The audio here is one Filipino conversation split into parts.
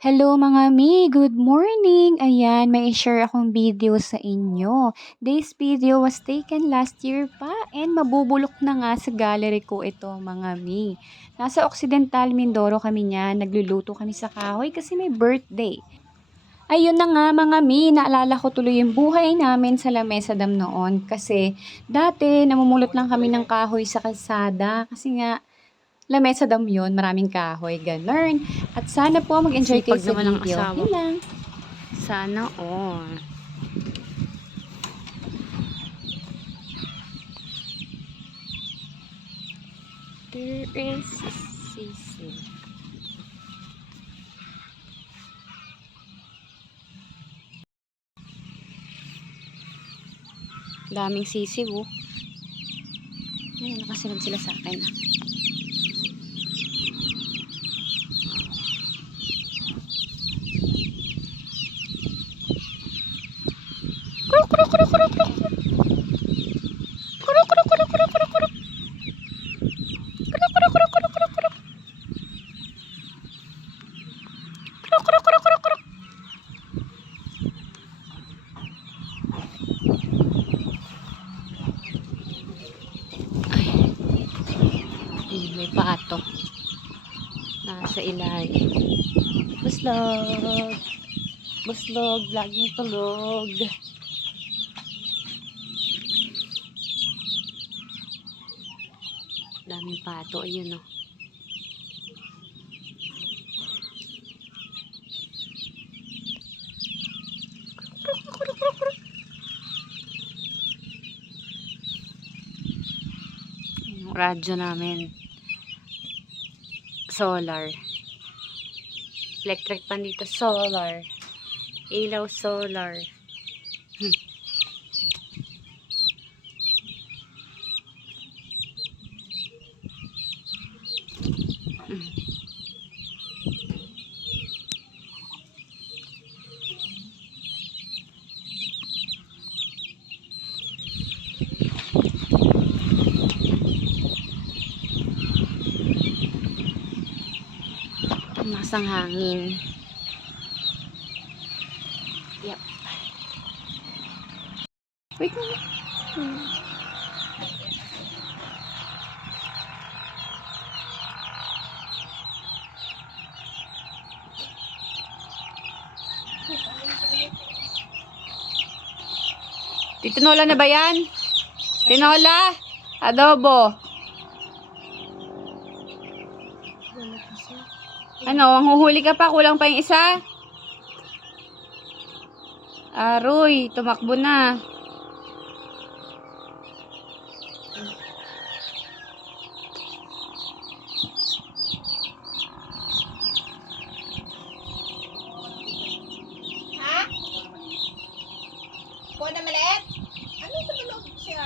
Hello mga mi, good morning! Ayan, may share akong video sa inyo. This video was taken last year pa and mabubulok na nga sa gallery ko ito mga mi. Nasa Occidental Mindoro kami niyan, nagluluto kami sa kahoy kasi may birthday. Ayun na nga mga mi, naalala ko tuloy yung buhay namin sa Lamesa Dam noon kasi dati namumulot lang kami ng kahoy sa kalsada kasi nga Lamesa Dam yun, maraming kahoy, ganun. At sana po mag-enjoy kayo Sipag sa naman ang video. asawa. Yun lang. Sana all. There is sisig. Daming sisig oh. Ay, nakasunod sila sa akin. May pato nasa ilalim. Buslog, laging tulog. Daming pato, ayun oh. Yung radyo namin solar, electric pan dito, solar, ilaw solar. Masang hangin. Yep. Wait mo. Tinola na ba yan? Tinola? Adobo? Ano, ang huhuli ka pa? Kulang pa yung isa? Aroy, tumakbo na. Ha? Kuha na maliit? Ano sa balog siya?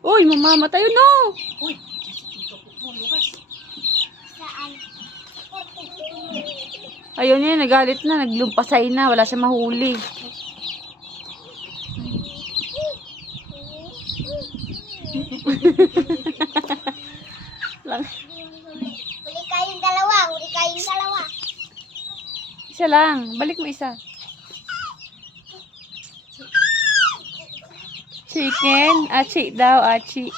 Uy, mamamatay yun oh. Uy, ito po Lucas. Saan? Ayun yun, nagalit na, naglumpasay na, wala siya mahuli. Huli kayong dalawa, huli kayong dalawa. Isa lang, balik mo isa. Chicken, achi daw, achi.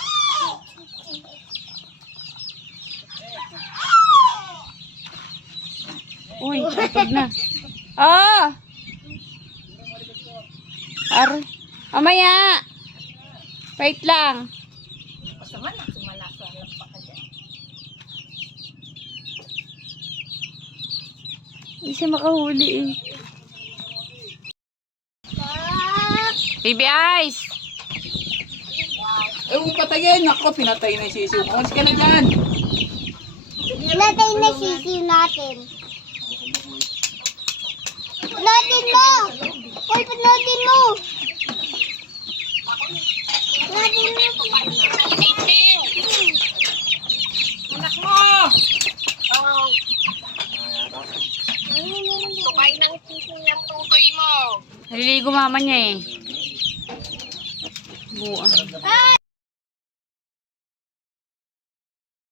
Uy, atog na. Ah! Amaya! Wait lang. Basta man, sumalasa lang pa ka dyan. Hindi siya makahuli eh. Baby Ice! Patayin! Ako, pinatay na yung sisiw. Kamulis ka na dyan! Pinatay na sisiw natin. Panoodin mo! Uy, panoodin mo! Panoodin mo! Anak mo! Tukay ng sisiw ng tutoy mo. Naliligo mama niya eh. Buwan. Ah!